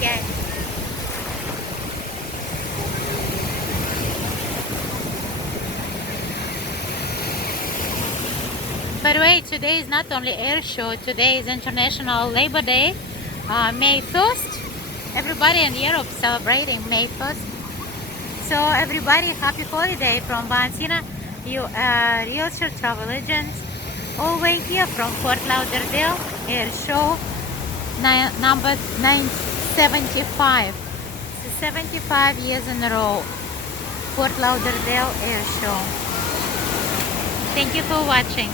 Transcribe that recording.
Yeah. By the way, today is not only air show, today is International Labor Day, May 1st. Everybody in Europe celebrating May 1st. So everybody, happy holiday from Valentina, you realtor travel agent, all the way here from Fort Lauderdale, air show number 975. So 75 years in a row, Fort Lauderdale air show. Thank you for watching.